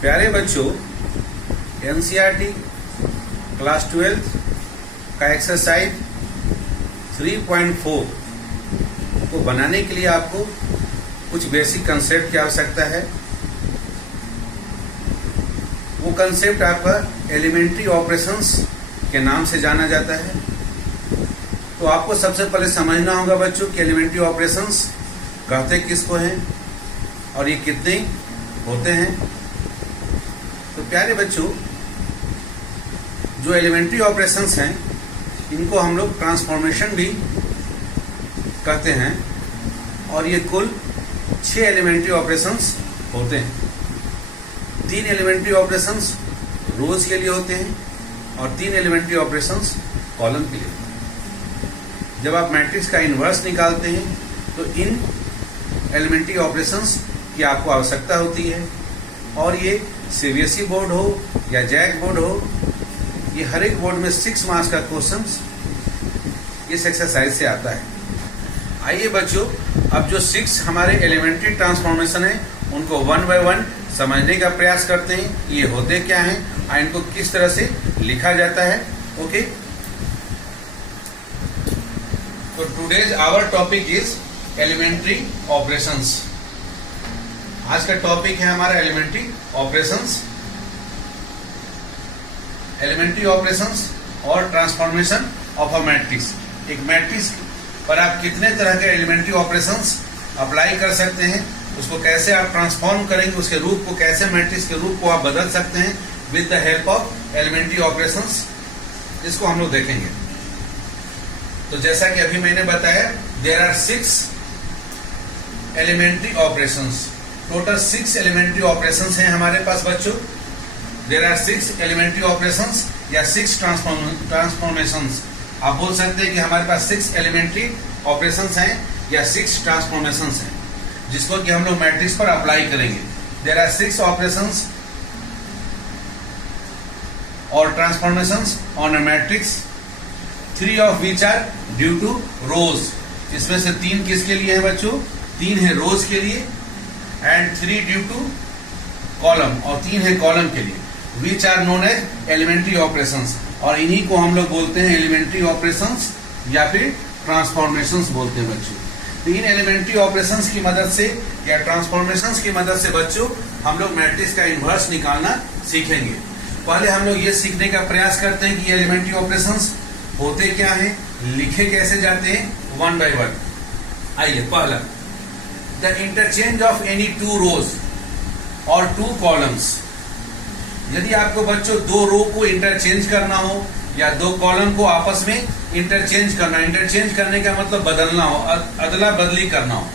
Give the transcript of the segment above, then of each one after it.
प्यारे बच्चों, NCERT class 12 का एक्सरसाइज 3.4 को बनाने के लिए आपको कुछ बेसिक कंसेप्ट की आवश्यकता है। वो कंसेप्ट आपका एलिमेंट्री ऑपरेशंस के नाम से जाना जाता है। तो आपको सबसे पहले समझना होगा बच्चों कि एलिमेंट्री ऑपरेशंस कहते किसको हैं और ये कितने होते हैं। तो प्यारे बच्चों, जो एलिमेंट्री ऑपरेशंस हैं इनको हम लोग ट्रांसफॉर्मेशन भी कहते हैं और ये कुल 6 एलिमेंट्री ऑपरेशंस होते हैं। 3 एलिमेंट्री ऑपरेशंस रोज के लिए होते हैं और 3 एलिमेंट्री ऑपरेशंस कॉलम के लिए। जब आप मैट्रिक्स का इन्वर्स निकालते हैं तो इन एलिमेंट्री ऑपरेशंस की आपको आवश्यकता होती है और ये सीबीएसई बोर्ड हो या जैक बोर्ड हो, ये हर एक बोर्ड में 6 मार्क्स का क्वेश्चन इस एक्सरसाइज से आता है। आइए बच्चों, अब जो 6 हमारे एलिमेंट्री ट्रांसफॉर्मेशन है उनको 1 बाय 1 समझने का प्रयास करते हैं। ये होते क्या हैं और इनको किस तरह से लिखा जाता है। ओके, तो today's our topic is elementary operations. आज का टॉपिक है हमारा एलिमेंट्री ऑपरेशंस। एलिमेंट्री ऑपरेशंस और ट्रांसफॉर्मेशन ऑफ अ मैट्रिक्स। एक मैट्रिक्स पर आप कितने तरह के एलिमेंट्री ऑपरेशंस अप्लाई कर सकते हैं, उसको कैसे आप ट्रांसफॉर्म करेंगे, उसके रूप को कैसे मैट्रिक्स के रूप को आप बदल सकते हैं with the help of elementary operations, इसको हम लोग देखेंगे। तो जैसा कि अभी मैंने बताया, there are 6 elementary operations. Total 6 elementary operations हैं हमारे पास बच्चों। देयर आर 6 एलिमेंट्री ऑपरेशंस या 6 ट्रांसफॉर्मेशंस। आप बोल सकते हैं कि हमारे पास 6 एलिमेंट्री ऑपरेशंस हैं या 6 ट्रांसफॉर्मेशंस हैं, जिसको कि हम लोग मैट्रिक्स पर अप्लाई करेंगे। देयर आर 6 ऑपरेशंस और transformations on a matrix, 3 of which are due to rows. इसमें से 3 किसके लिए है बच्चों? 3 है रोज के लिए एंड 3 ड्यू टू कॉलम, और 3 है कॉलम के लिए, which are known as elementary operations. और इन्हीं को हम लोग बोलते हैं एलिमेंट्री ऑपरेशंस या फिर ट्रांसफॉर्मेशंस बोलते हैं बच्चों। तो इन एलिमेंट्री ऑपरेशंस की मदद से या ट्रांसफॉर्मेशंस की मदद से बच्चों हम लोग मैट्रिक्स का इन्वर्स निकालना सीखेंगे। पहले हम लोग ये सीखने का प्रयास करते हैं कि एलिमेंट्री ऑपरेशंस होते क्या हैं, लिखे कैसे जाते हैं, 1 बाय 1। आइए, पहला, द इंटरचेंज ऑफ एनी 2 रोज और 2 कॉलम्स। यदि आपको बच्चों 2 रो को इंटरचेंज करना हो या 2 कॉलम को आपस में इंटरचेंज करना, इंटरचेंज करने का मतलब बदलना हो, अदला बदली करना हो।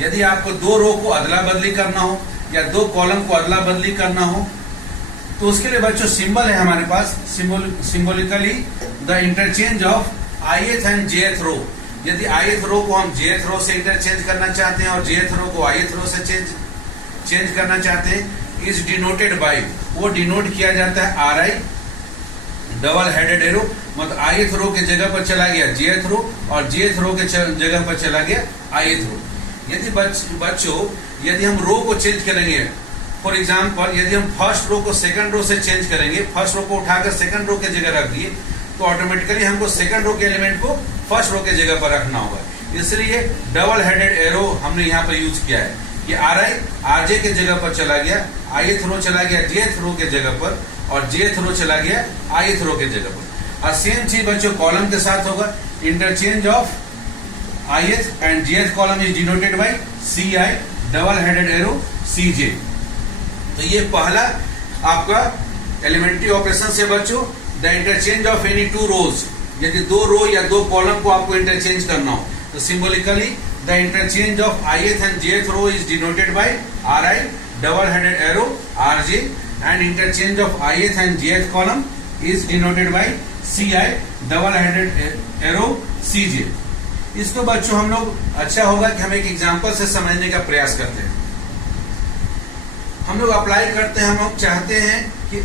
यदि आपको 2 रो को अदला बदली करना हो या 2 कॉलम को अदला बदली करना हो तो उसके लिए बच्चों सिंबल है हमारे पास, symbolically the interchange of ith and jth row. यदि ith रो को हम jth रो से इंटरचेंज करना चाहते हैं और jth रो को ith रो से चेंज करना चाहते हैं, इज डिनोटेड बाय, वो डिनोट किया जाता है RI डबल हेडेड एरो। मतलब ith रो के जगह पर चला गया jth रो और jth रो के जगह पर चला गया ith रो। यदि बच्चों यदि हम रो को चेंज करेंगे, फॉर एग्जाम्पल यदि हम फर्स्ट रो को सेकंड रो से चेंज करेंगे, फर्स्ट रो को उठाकर सेकंड रो के जगह रख दिए तो ऑटोमेटिकली हमको सेकंड रो के एलिमेंट को फर्स्ट रो के जगह पर रखना होगा। इसलिए डबल हेडेड एरो हमने यहाँ पर यूज किया है कि RI RJ के जगह पर चला गया, ith रो चला गया jth रो के जगह पर और jth रो चला गया ith रो के जगह पर। और सेम चीज बच्चों कॉलम के साथ होगा, interchange of ith and jth column is denoted by CI double headed arrow CJ। तो ये पहला आपका एलिमेंट्री ऑपरेशन से बच्चों, द इंटरचेंज ऑफ एनी 2 रोज। यदि 2 रो या 2 कॉलम को आपको इंटरचेंज करना हो तो symbolically the interchange of ith and jth row is denoted by RI double headed arrow RJ and interchange of ith and jth column is denoted by CI double headed arrow CJ। इसको बच्चों हम लोग अच्छा होगा कि हम एक example से समझने का प्रयास करते हैं। हम लोग अप्लाई करते हैं, हम लोग चाहते हैं कि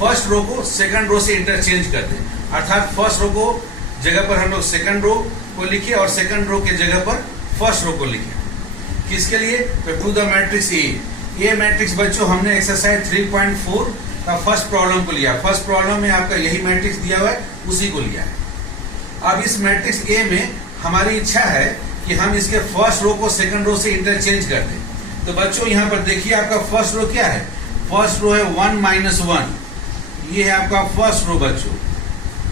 फर्स्ट रो को सेकंड रो से इंटरचेंज कर दें, अर्थात फर्स्ट रो को जगह पर हम लोग सेकंड रो को लिखे और सेकंड रो के जगह पर फर्स्ट रो को लिखे। किसके लिए? तो टू द मैट्रिक्स ए। ये मैट्रिक्स बच्चों हमने एक्सरसाइज 3.4 का फर्स्ट प्रॉब्लम को लिया। फर्स्ट प्रॉब्लम में आपका यही मैट्रिक्स दिया हुआ है, उसी को लिया है। अब इस मैट्रिक्स ए में हमारी इच्छा है कि हम इसके फर्स्ट रो को सेकंड रो से इंटरचेंज कर दें। तो बच्चों यहाँ पर देखिए आपका फर्स्ट रो क्या है, फर्स्ट रो है 1 - 1, ये है आपका फर्स्ट रो बच्चों,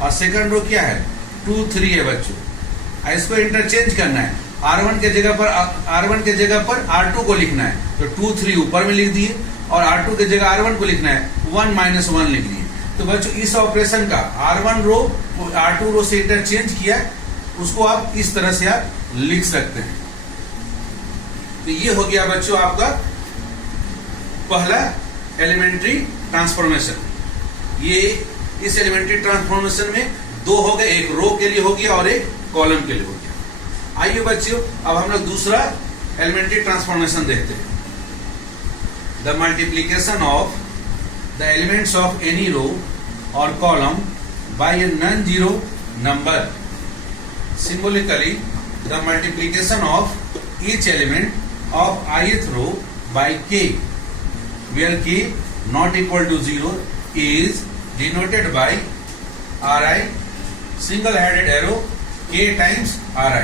और सेकंड रो क्या है 2 3 है बच्चों। इसको इंटरचेंज करना है, R1 के जगह पर R2 को लिखना है, तो 2 3 ऊपर में लिख दिए, और R2 के जगह R1 को लिखना है 1 - 1 लिख दिए। तो बच्चों इस ऑपरेशन का R1 रो R2 रो से इंटरचेंज किया, उसको आप इस तरह से आप लिख सकते हैं। तो ये हो गया बच्चों आपका पहला एलिमेंट्री ट्रांसफॉर्मेशन। ये इस एलिमेंट्री ट्रांसफॉर्मेशन में दो हो गए, एक रो के लिए हो गया और एक कॉलम के लिए हो गया। आइए बच्चों अब हम लोग दूसरा एलिमेंट्री ट्रांसफॉर्मेशन देखते हैं। The multiplication of the elements of any row और column by a non zero number. Symbolically, the multiplication of each element of ith row by k, where k not equal to 0 is denoted by Ri, single-headed arrow k times Ri,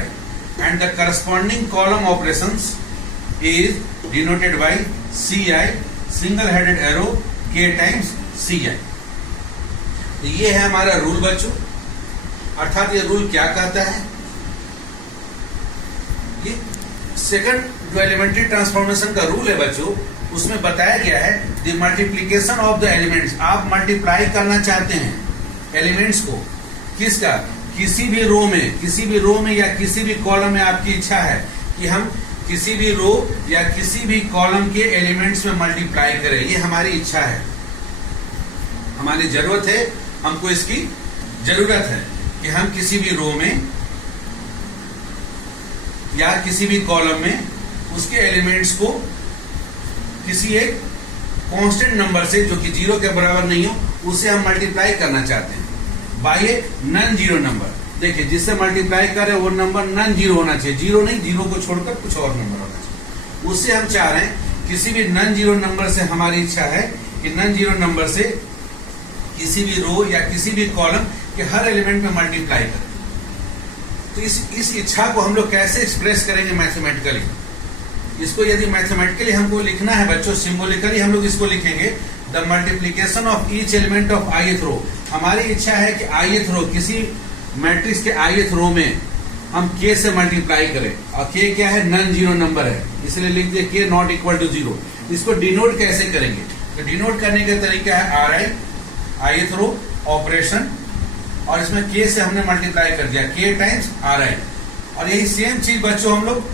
and the corresponding column operations is denoted by Ci, single-headed arrow k times Ci. तो ये है हमारा rule बच्चों। अर्थात ये rule क्या कहता है, ये सेकंड जो एलिमेंट्री ट्रांसफॉर्मेशन का रूल है बच्चों, उसमें बताया गया है the multiplication of the elements. आप मल्टीप्लाई करना चाहते हैं एलिमेंट्स को, किसका, किसी भी रो में या किसी भी कॉलम में आपकी इच्छा है कि हम किसी भी रो या किसी भी कॉलम के एलिमेंट्स में मल्टीप्लाई करें। ये हमारी इच्छा है, हमारी जरूरत है, हमको इसकी जरूरत है कि हम किसी भी रो में या किसी भी कॉलम में उसके एलिमेंट्स को किसी एक कांस्टेंट नंबर से जो कि 0 के बराबर नहीं हो, उससे हम मल्टीप्लाई करना चाहते हैं by a non zero number. देखिए जिससे मल्टीप्लाई कर रहे हैं वो नंबर नॉन जीरो होना चाहिए, 0 नहीं, 0 को छोड़कर कुछ और नंबर होना चाहिए। उससे हम चाह रहे हैं किसी भी नॉन जीरो नंबर से, हमारी इच्छा है कि नॉन जीरो नंबर से किसी भी रो या किसी भी कॉलम के हर एलिमेंट में मल्टीप्लाई करें। तो इस इच्छा को हम लोग कैसे एक्सप्रेस करेंगे मैथमेटिकली। इसको यदि मैथमेटिकली हमको लिखना है बच्चों, सिंबॉलिकली हम लोग इसको लिखेंगे the multiplication of each element of ith रो। हमारी इच्छा है कि ith रो, किसी मैट्रिक्स के ith रो में हम k से मल्टीप्लाई करें, और k क्या है, नॉन जीरो नंबर है, इसलिए लिख दिए k नॉट इक्वल टू 0। इसको डिनोट कैसे करेंगे, तो डिनोट करने का तरीका है ith रो ऑपरेशन, और इसमें k से हमने मल्टीप्लाई कर दिया, k टाइम्स Ri। और यही सेम चीज बच्चों हम लोग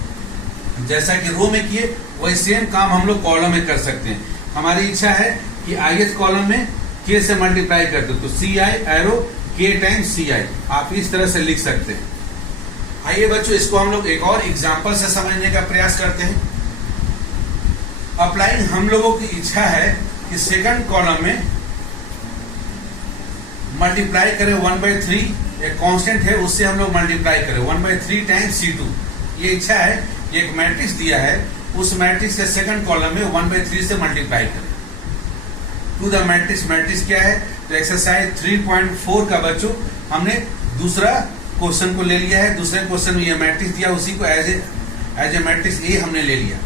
जैसा कि रो में किए वही सेम काम हम लोग कॉलम में कर सकते हैं। हमारी इच्छा है कि ith कॉलम में k से मल्टीप्लाई कर दो, तो Ci arrow k times Ci, आप इस तरह से लिख सकते हैं। आइए बच्चों इसको हम लोग एक और एग्जांपल से समझने का प्रयास करते हैं। अप्लाइंग, हम लोगों की इच्छा है कि सेकंड कॉलम में मल्टीप्लाई करें 1/3, एक कांस्टेंट है उससे हम लोग मल्टीप्लाई करें 1/3 टाइम्स C2। ये इच्छा है, एक मैट्रिक्स दिया है, उस मैट्रिक्स के सेकंड कॉलम में 1/3 से मल्टीप्लाई करें टू द मैट्रिक्स। मैट्रिक्स क्या है, तो एक्सरसाइज 3.4 का बच्चों हमने दूसरा क्वेश्चन को ले लिया है। दूसरे क्वेश्चन में ये मैट्रिक्स दिया, उसी को एज ए मैट्रिक्स ए हमने ले लिया।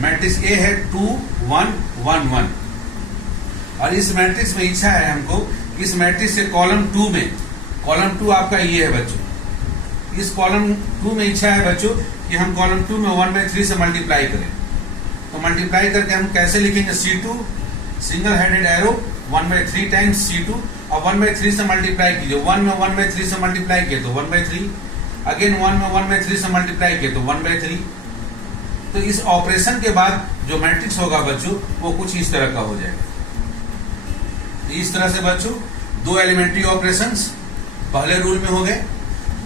मैट्रिक्स ए है 2 1 1 1, और इस मैट्रिक्स में इच्छा है हमको इस मैट्रिक्स से कॉलम 2 में, कॉलम 2 आपका ये है बच्चों, इस कॉलम 2 में इच्छा है बच्चों कि हम कॉलम 2 में 1/3 से मल्टीप्लाई करें। तो मल्टीप्लाई करके हम कैसे लिखेंगे, C2 single headed arrow 1/3 times C2, और 1/3 से मल्टीप्लाई कीजिए। 1 में 1/3 से मल्टीप्लाई किए तो 1/3, अगेन 1 में 1/3 से मल्टीप्लाई किए तो 1/3। तो इस ऑपरेशन के बाद जो मैट्रिक्स होगा बच्चों वो कुछ इस तरह का हो जाएगा। इस तरह से बच्चों दो एलिमेंट्री ऑपरेशंस पहले रूल में हो गए,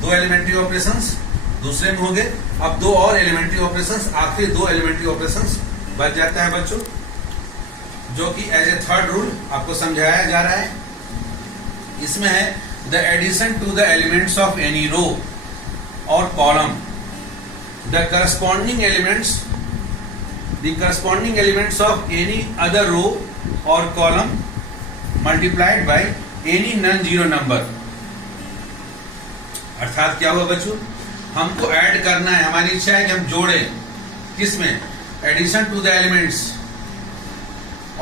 दो एलिमेंट्री ऑपरेशंस दूसरे में हो गए, अब दो और एलिमेंट्री ऑपरेशंस, आखिरी दो एलिमेंट्री ऑपरेशंस बच जाता है बच्चों, जो कि एज ए थर्ड रूल आपको समझाया जा रहा है। इसमें है the addition to the elements of any row और column, the corresponding elements the corresponding elements of any other row और column multiplied by any non zero number. अर्थात क्या हुआ बच्चों, हमको ऐड करना है, हमारी इच्छा है कि हम जोड़ें किसमें, addition to the elements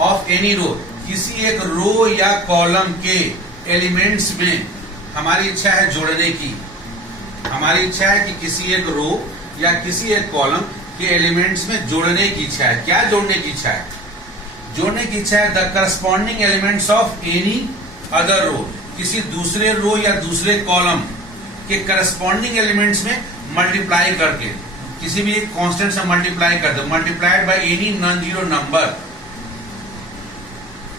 of any row, किसी एक रो या कॉलम के एलिमेंट्स में हमारी इच्छा है जोड़ने की। हमारी इच्छा है कि किसी एक रो या किसी एक कॉलम के एलिमेंट्स में जोड़ने की इच्छा है। क्या जोड़ने की इच्छा है? जोड़ने की इच्छा है the corresponding elements of any other row, किसी दूसरे रो या दूसरे कॉलम के करस्पॉन्डिंग एलिमेंट्स में मल्टीप्लाई करके, किसी भी एक कांस्टेंट से मल्टीप्लाई कर दो, multiplied by any non zero number.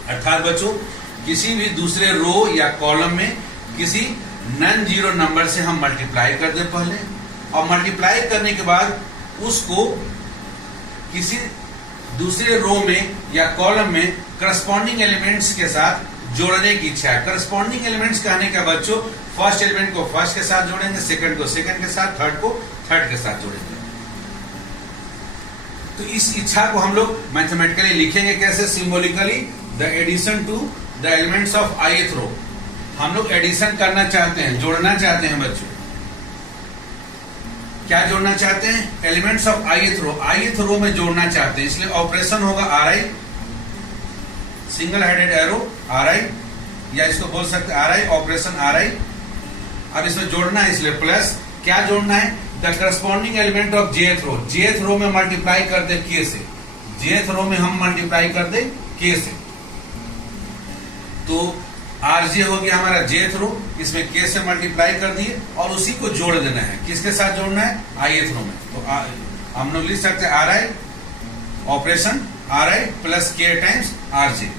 अर्थात बच्चों किसी भी दूसरे रो या कॉलम में किसी नॉन जीरो नंबर से हम मल्टीप्लाई कर दे पहले, और मल्टीप्लाई करने के बाद उसको किसी दूसरे रो में या कॉलम में करस्पॉन्डिंग एलिमेंट्स के साथ जोड़ने की इच्छा है। करस्पॉन्डिंग एलिमेंट्स कहने का बच्चों, फर्स्ट एलिमेंट को फर्स्ट के साथ जोड़ेंगे, सेकंड को सेकंड के साथ, थर्ड को थर्ड के साथ जोड़ेंगे। तो इस इच्छा को हम लोग मैथमेटिकली लिखेंगे कैसे? Symbolically the addition to the elements of ith row. हम लोग एडिशन करना चाहते हैं, जोड़ना चाहते हैं बच्चों। क्या जोड़ना चाहते हैं? Elements of ith row, ith row में जोड़ना चाहते हैं, इसलिए ऑपरेशन होगा RI, single headed arrow RI, या इसको बोल सकते हैं RI, ऑपरेशन RI। अब इसमें जोड़ना है, इसलिए प्लस क्या जोड़ना है? The corresponding element of jth row, jth row में मल्टीप्लाई कर दे k से, jth रो में हम मल्टीप्लाई कर दे k से, तो RJ हो गया हमारा jth रो, इसमें k से मल्टीप्लाई कर दिए और उसी को जोड़ देना है। किसके साथ जोड़ना है? ith रो में। तो हम लोग लिख सकते हैं RI operation RI plus k times RJ।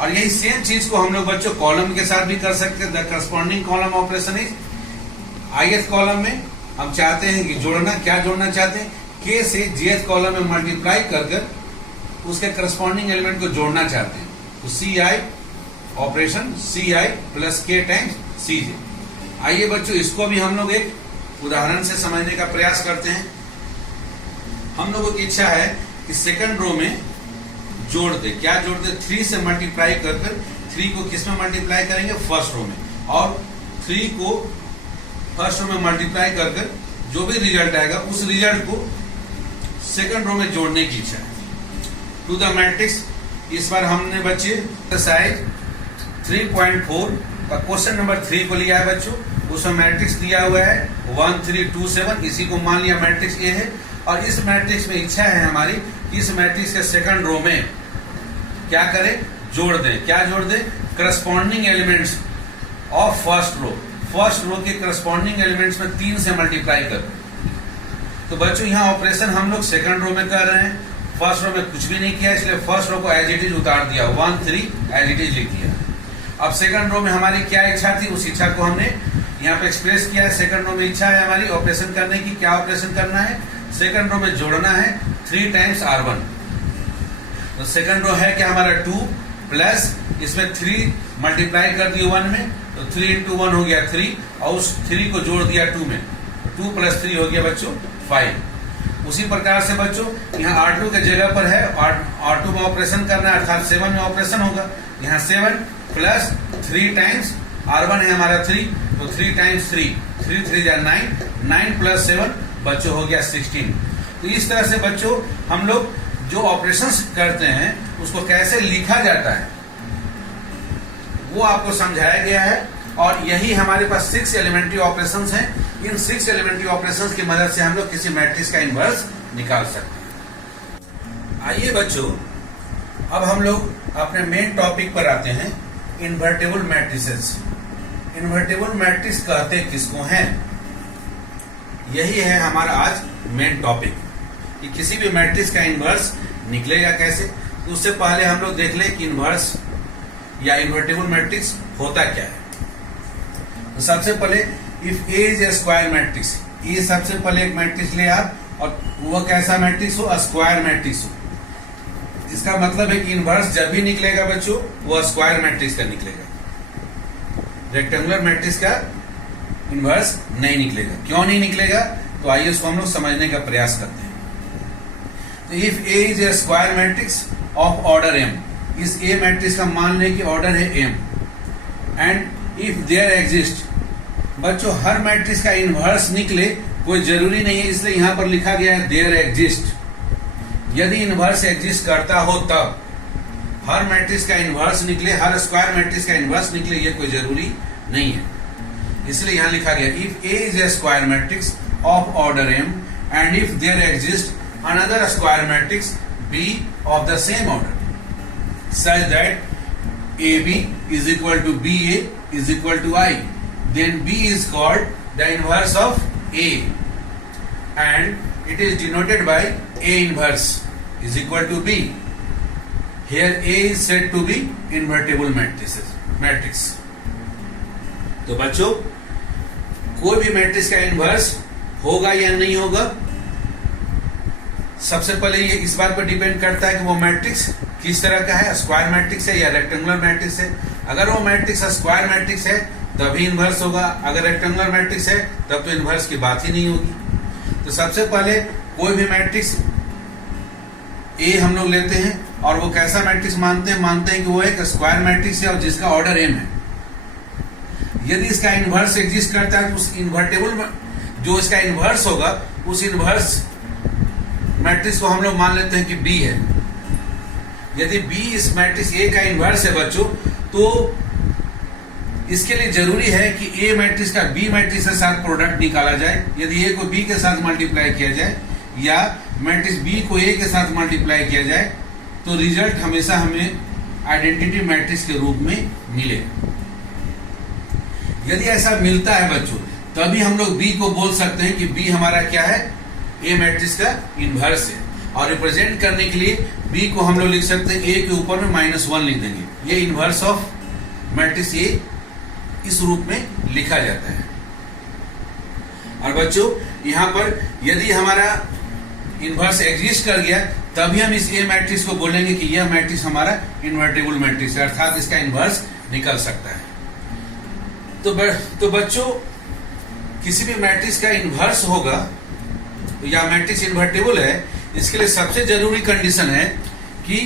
और यही सेम चीज को हम लोग बच्चों कॉलम के साथ भी कर सकते हैं। The corresponding column operation is ith column में हम चाहते हैं कि जोड़ना, क्या जोड़ना चाहते हैं? k से jth कॉलम में मल्टीप्लाई कर उसके करस्पॉन्डिंग एलिमेंट को जोड़ना चाहते हैं। तो CI operation CI plus k times CJ। आइए बच्चों इसको भी हम लोग एक उदाहरण से समझने का प्रयास करते हैं। हम लोगों की इच्छा है कि सेकंड रो में जोड़ दे, क्या जोड़ दे? 3 से मल्टीप्लाई कर 3 को किस में मल्टीप्लाई करेंगे? फर्स्ट रो में, और 3 को फर्स्ट रो में मल्टीप्लाई कर जो भी रिजल्ट आएगा उस रिजल्ट को सेकंड रो में जोड़ने की इच्छा है। टू द मैट्रिक्स, इस बार हमने बच्चे एक्सरसाइज 3.4 का क्वेश्चन नंबर 3 को लिया है बच्चों। उसमें मैट्रिक्स दिया हुआ है 1 3 2 7, इसी को मान लिया मैट्रिक्स ए है। और इस मैट्रिक्स में इच्छा है हमारी कि इस मैट्रिक्स के सेकंड रो में क्या करें? जोड़ दें। क्या जोड़ दें? Corresponding elements of first row, first row के करस्पॉन्डिंग एलिमेंट्स में 3 से मल्टीप्लाई कर। तो बच्चों यहाँ ऑपरेशन हम लोग सेकंड रो में कर रहे हैं, फर्स्ट रो में कुछ भी नहीं किया, इसलिए फर्स्ट रो को एज इट इज उतार दिया, 1 3 एज इट इज लिख दिया। अब सेकंड रो में हमारी क्या इच्छा थी, उस इच्छा को हमने यहाँ पे एक्सप्रेस किया है। सेकंड रो में इच्छा है हमारी ऑपरेशन करने की। क्या ऑपरेशन करना है? सेकंड रो में जोड़ना है 3 टाइम्स R1। तो सेकंड रो है क्या हमारा 2 प्लस इसमें 3 मल्टीप्लाई कर दिया 1 में, तो 3 इंटू 1 हो गया 3, और उस 3 को जोड़ दिया 2 में, 2 प्लस 3 हो गया बच्चों 5। उसी प्रकार से बच्चों यहाँ R2 के जगह पर है, R2 में ऑपरेशन करना है, अर्थात 7 में ऑपरेशन होगा। यहाँ 7 प्लस 3 टाइम्स R1 है हमारा 3, तो 3 टाइम्स 3, 3 3 जा 9, 9 प्लस 7 बच्चों हो गया 16। तो इस तरह से बच्चों हम लोग जो ऑपरेशंस करते हैं उसको कैसे लिखा जाता है वो आपको समझाया गया है। और यही हमारे पास 6 एलिमेंट्री ऑपरेशंस हैं। इन 6 एलिमेंट्री ऑपरेशंस की मदद से हम लोग किसी मैट्रिक्स का इनवर्स निकाल सकते हैं। आइए बच्चों अब हम लोग अपने मेन टॉपिक पर आते हैं, इन्वर्टेबल मैट्रिसेस। इन्वर्टेबल मैट्रिक्स कहते किसको हैं? यही है हमारा आज मेन टॉपिक कि किसी भी मैट्रिक्स का इनवर्स निकलेगा कैसे। तो उससे पहले हम लोग देख लें कि इनवर्स या इन्वर्टेबल मैट्रिक्स होता क्या है। तो सबसे पहले if A is a square matrix, ये सबसे पहले एक मैट्रिक्स ले आप, और वह कैसा मैट्रिक्स हो? स्क्वायर मैट्रिक्स हो। इसका मतलब है कि इनवर्स जब भी निकलेगा बच्चों वह स्क्वायर मैट्रिक्स का निकलेगा, रेक्टेंगुलर मैट्रिक्स का इनवर्स नहीं निकलेगा। क्यों नहीं निकलेगा? तो आइए उसको हम लोग समझने का प्रयास करते हैं। तो if A is a square matrix of order m, इस ए मैट्रिक्स का मान लें कि ऑर्डर है m, and if there exist, बच्चों हर मैट्रिक्स का इनवर्स निकले कोई जरूरी नहीं है, इसलिए यहां पर लिखा गया है देयर एग्जिस्ट। यदि इनवर्स एग्जिस्ट करता हो तब हर मैट्रिक्स का इनवर्स निकले, हर स्क्वायर मैट्रिक्स का इनवर्स निकले, ये कोई जरूरी नहीं है, इसलिए यहां लिखा गया if A is a square matrix of order m and if there exist another square matrix B of the same order such that A B is equal to B A is equal to I, then B is called the inverse of A and it is denoted by A inverse is equal to B. Here A is said to be invertible matrix. तो बच्चों कोई भी matrix का inverse होगा या नहीं होगा, सबसे पहले ये इस बात पर डिपेंड करता है कि वो मैट्रिक्स किस तरह का है, स्क्वायर मैट्रिक्स है या रेक्टेंगुलर मैट्रिक्स है। अगर वो मैट्रिक्स स्क्वायर मैट्रिक्स है तभी इनवर्स होगा, अगर रेक्टेंगुलर मैट्रिक्स है तब तो इनवर्स की बात ही नहीं होगी। तो सबसे पहले कोई भी मैट्रिक्स ए हम लोग लेते हैं और वो कैसा मैट्रिक्स मानते हैं कि वो एक स्क्वायर मैट्रिक्स है और जिसका ऑर्डर एम है। यदि इसका इनवर्स एग्जिस्ट करता है तो उस इन्वर्टेबल जो इसका इनवर्स होगा उस इनवर्स मैट्रिक्स को हम लोग मान लेते हैं कि बी है। यदि बी इस मैट्रिक्स ए का इनवर्स है बच्चों, तो इसके लिए जरूरी है कि ए मैट्रिक्स का बी मैट्रिक्स के साथ प्रोडक्ट निकाला जाए। यदि ए को बी के साथ मल्टीप्लाई किया जाए या मैट्रिक्स बी को ए के साथ मल्टीप्लाई किया जाए तो रिजल्ट हमेशा हमें आइडेंटिटी मैट्रिक्स के रूप में मिले। यदि ऐसा मिलता है बच्चों तभी हम लोग बी को बोल सकते हैं कि बी हमारा क्या है, ए मैट्रिक्स का इनवर्स है। और रिप्रेजेंट करने के लिए बी को हम लोग लिख सकते हैं ए के ऊपर में -1 लिख देंगे, ये इनवर्स ऑफ मैट्रिक्स ए इस रूप में लिखा जाता है। और बच्चों यहां पर यदि हमारा इनवर्स एग्जिस्ट कर गया तभी हम इस ए मैट्रिक्स को बोलेंगे कि यह मैट्रिक्स हमारा इन्वर्टेबल मैट्रिक्स है, अर्थात इसका इनवर्स निकल सकता है। तो बच्चों किसी भी मैट्रिक्स का इनवर्स होगा या मैट्रिक्स इन्वर्टेबल है, इसके लिए सबसे जरूरी कंडीशन है कि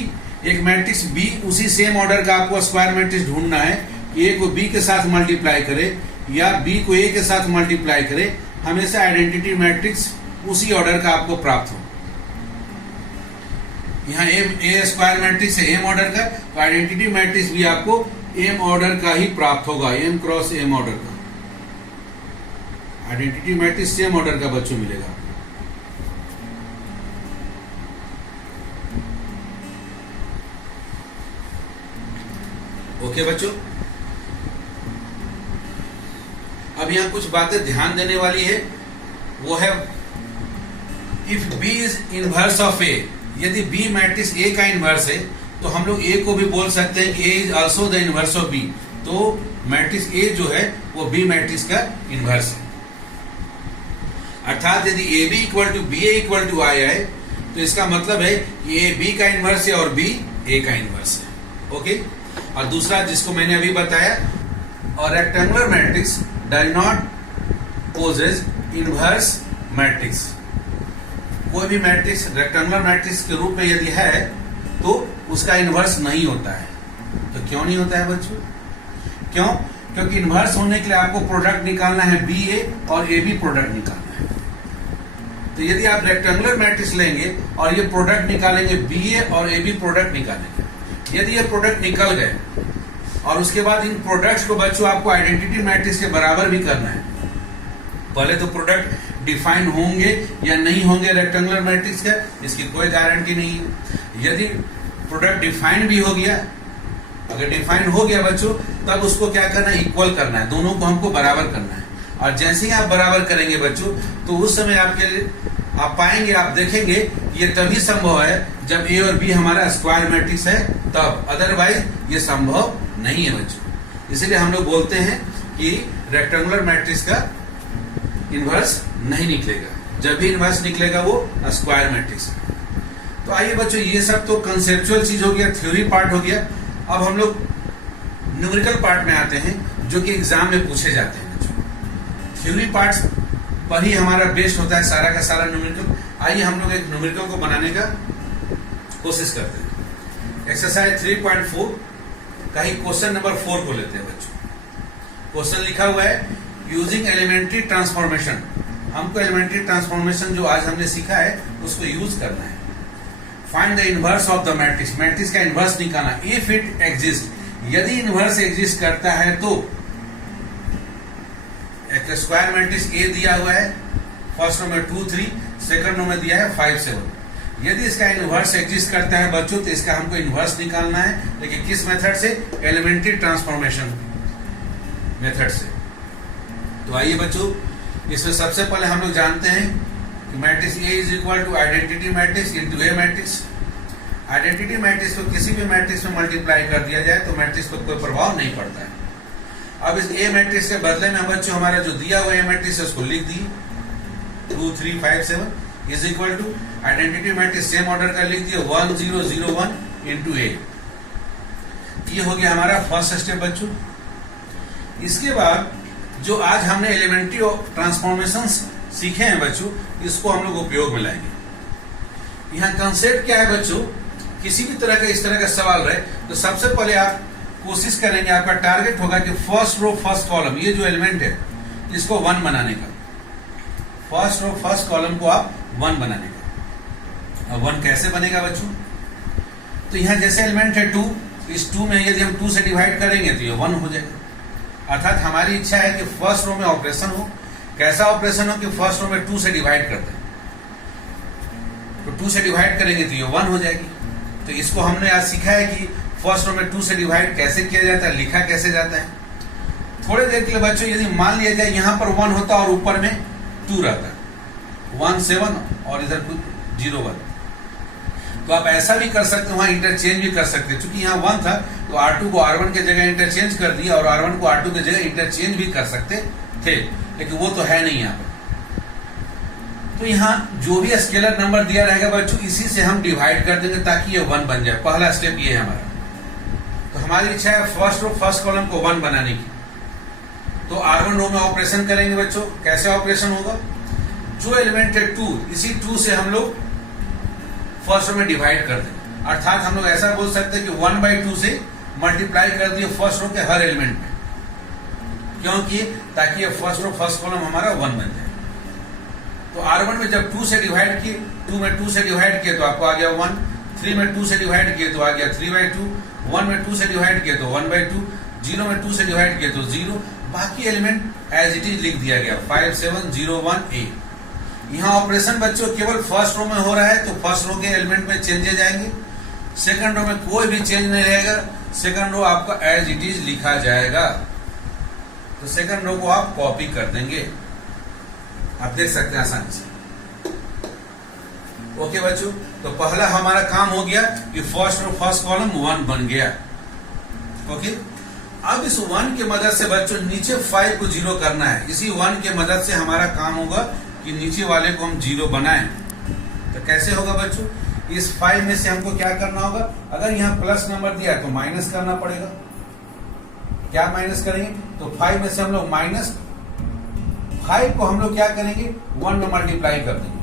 एक मैट्रिक्स बी उसी सेम ऑर्डर का आपको स्क्वायर मैट्रिक्स ढूंढना है, ए को बी के साथ मल्टीप्लाई करे या बी को ए के साथ मल्टीप्लाई करे, हमेशा आइडेंटिटी मैट्रिक्स उसी ऑर्डर का आपको प्राप्त हो। यहाँ ए स्क्वायर मैट्रिक्स है एम ऑर्डर का, तो आइडेंटिटी मैट्रिक्स भी आपको एम ऑर्डर का ही प्राप्त होगा, एम क्रॉस एम ऑर्डर का आइडेंटिटी मैट्रिक्स सेम ऑर्डर का बच्चों मिलेगा। ओके बच्चों, अब यहां कुछ बातें ध्यान देने वाली है, वो है if B is inverse of A, यदि बी मैट्रिक्स ए का इनवर्स है तो हम लोग ए को भी बोल सकते हैं कि A is also the inverse of B, तो मैट्रिक्स ए जो है वो बी मैट्रिक्स का इनवर्स है। अर्थात यदि A B equal to B A equal to I आए तो इसका मतलब है कि ए बी का इनवर्स है और बी ए का इनवर्स है। ओके, और दूसरा जिसको मैंने अभी बताया, और rectangular matrix does not possess inverse matrix. कोई भी मैट्रिक्स रेक्टेंगुलर मैट्रिक्स के रूप में यदि है तो उसका इनवर्स नहीं होता है। तो क्यों नहीं होता है बच्चों? क्यों? क्योंकि इनवर्स होने के लिए आपको प्रोडक्ट निकालना है बी ए और ए बी प्रोडक्ट निकालना है। तो यदि आप रेक्टेंगुलर मैट्रिक्स लेंगे और ये प्रोडक्ट निकालेंगे बी ए और ए बी प्रोडक्ट निकालेंगे, यदि ये प्रोडक्ट निकल गए और उसके बाद इन प्रोडक्ट्स को बच्चों आपको आइडेंटिटी मैट्रिक्स के बराबर भी करना है। पहले तो प्रोडक्ट डिफाइन होंगे या नहीं होंगे रेक्टेंगुलर मैट्रिक्स का, इसकी कोई गारंटी नहीं है। यदि प्रोडक्ट डिफाइन भी हो गया, अगर डिफाइन हो गया बच्चों, तब उसको क्या करना है, इक्वल करना है, दोनों को हमको बराबर करना है। और जैसे ही आप बराबर करेंगे बच्चों तो उस समय आप पाएंगे, आप देखेंगे ये तभी संभव है जब ए और बी हमारा स्क्वायर मैट्रिक्स है तब, अदरवाइज ये संभव नहीं है बच्चों। इसलिए हम लोग बोलते हैं कि रेक्टेंगुलर मैट्रिक्स का इनवर्स नहीं निकलेगा, जब भी इनवर्स निकलेगा वो स्क्वायर मैट्रिक्स है। तो आइए बच्चों, ये सब तो कंसेप्चुअल चीज हो गया, थ्योरी पार्ट हो गया। अब हम लोग न्यूमेरिकल पार्ट में आते हैं जो कि एग्जाम में पूछे जाते हैं बच्चों। थ्योरी पार्ट पर ही हमारा बेस्ड होता है सारा का सारा न्यूमेरिकल। आइए हम लोग एक न्यूमेरिकल को बनाने का कोशिश करते हैं। एक्सरसाइज 3.4 का ही क्वेश्चन नंबर 4 को लेते हैं बच्चों। क्वेश्चन लिखा हुआ है यूजिंग एलिमेंट्री ट्रांसफॉर्मेशन। हमको एलिमेंट्री ट्रांसफॉर्मेशन जो आज हमने सीखा है उसको यूज करना है। Find the inverse of the matrix, matrix का इनवर्स निकालना। इफ इट एग्जिस्ट, यदि इनवर्स एग्जिस्ट करता है तो एक स्क्वायर मैट्रिक्स ए दिया हुआ है, फर्स्ट रो में 2 3, सेकंड रो में दिया है 5 7। यदि इसका इनवर्स एग्जिस्ट करता है बच्चों तो इसका हमको इनवर्स निकालना है, लेकिन किस मेथड से? एलिमेंट्री ट्रांसफॉर्मेशन मेथड से। तो आइए बच्चों, इसमें सबसे पहले हम लोग जानते हैं कि matrix A is equal to identity matrix into A matrix. Identity matrix को किसी भी मैट्रिक्स में मल्टीप्लाई कर दिया जाए तो मैट्रिक्स पर कोई प्रभाव नहीं पड़ता है। अब इस ए मैट्रिक्स के बदले में बच्चों हमारा जो दिया हुआ ए मैट्रिक्स है उसको लिख दिए 2 3 5 7 is equal to identity matrix same order का लिख दिया 1 0 0 1 इंटू ए। ये हो गया हमारा फर्स्ट स्टेप बच्चों। इसके बाद जो आज हमने एलिमेंट्री ट्रांसफॉर्मेशंस सीखे हैं बच्चों, इसको हम लोग उपयोग में लाएंगे। यहाँ कंसेप्ट क्या है बच्चों? किसी भी तरह का इस तरह का सवाल रहे तो सबसे पहले आप कोशिश करेंगे, आपका टारगेट होगा कि फर्स्ट रो फर्स्ट कॉलम, ये जो एलिमेंट है इसको 1 बनाने का। फर्स्ट रो फर्स्ट कॉलम को आप 1 बनाने का। अब 1 कैसे बनेगा बच्चों? तो यहाँ जैसे एलिमेंट है 2, इस 2 में यदि हम 2 से डिवाइड करेंगे तो ये 1 हो जाएगा। अर्थात हमारी इच्छा है कि फर्स्ट रो में ऑपरेशन हो। कैसा ऑपरेशन हो कि फर्स्ट रो में 2 से डिवाइड करते हैं, तो 2 से डिवाइड करेंगे तो ये 1 हो जाएगी। तो इसको हमने आज सीखा है कि फर्स्ट रो में 2 से डिवाइड कैसे किया जाता है, लिखा कैसे जाता है। थोड़े देर के लिए बच्चों यदि मान लिया जाए यहाँ पर 1 होता और ऊपर में 2 रहता, 1 7 और इधर 0 1, तो आप ऐसा भी कर सकते हैं, वहां इंटरचेंज भी कर सकते हैं। चूंकि यहाँ 1 था तो R2 को R1 के जगह इंटरचेंज कर दिया और R1 को R2 के जगह इंटरचेंज भी कर सकते थे, लेकिन वो तो है नहीं यहाँ पर। तो यहाँ जो भी स्केलर नंबर दिया रहेगा बच्चों, इसी से हम डिवाइड कर देंगे ताकि ये 1 बन जाए। पहला स्टेप ये है हमारा। तो हमारी इच्छा है फर्स्ट रो फर्स्ट कॉलम को 1 बनाने की। तो R1 रो में ऑपरेशन करेंगे बच्चों। कैसे ऑपरेशन होगा? जो एलिमेंट है 2, इसी 2 से हम लोग फर्स्ट रो में डिवाइड कर दें। अर्थात हम लोग ऐसा बोल सकते हैं कि 1/2 से मल्टीप्लाई कर दिए फर्स्ट रो के हर एलिमेंट में। क्योंकि ताकि ये फर्स्ट रो फर्स्ट कॉलम हमारा 1 बन जाए। तो R1 में जब 2 से डिवाइड किए, 2 में 2 से डिवाइड किए तो आपको आ गया 1, 3 में 2 से डिवाइड किए तो आ गया 3/2, 1 में 2 से डिवाइड किए तो 1/2, 0 में 2 से डिवाइड किए तो 0। बाकी एलिमेंट एज इट इज लिख दिया गया 5 7 0 1 ए। यहाँ ऑपरेशन बच्चों केवल फर्स्ट रो में हो रहा है तो फर्स्ट रो के एलिमेंट में चेंजेस आएंगे। सेकंड रो में कोई भी चेंज नहीं रहेगा, सेकंड रो आपका एज इट इज लिखा जाएगा। तो सेकंड रो को आप कॉपी कर देंगे, आप देख सकते हैं आसानी से। ओके बच्चों, तो पहला हमारा काम हो गया कि फर्स्ट रो फर्स्ट कॉलम 1 बन गया। ओके, अब इस 1 की मदद से बच्चों नीचे 5 को 0 करना है। इसी 1 की मदद से हमारा काम होगा कि नीचे वाले को हम 0 बनाएं। तो कैसे होगा बच्चों? इस 5 में से हमको क्या करना होगा? अगर यहाँ प्लस नंबर दिया तो माइनस करना पड़ेगा। क्या माइनस करेंगे? तो 5 में से हम लोग -5 को हम लोग क्या करेंगे? 1 में मल्टीप्लाई कर देंगे।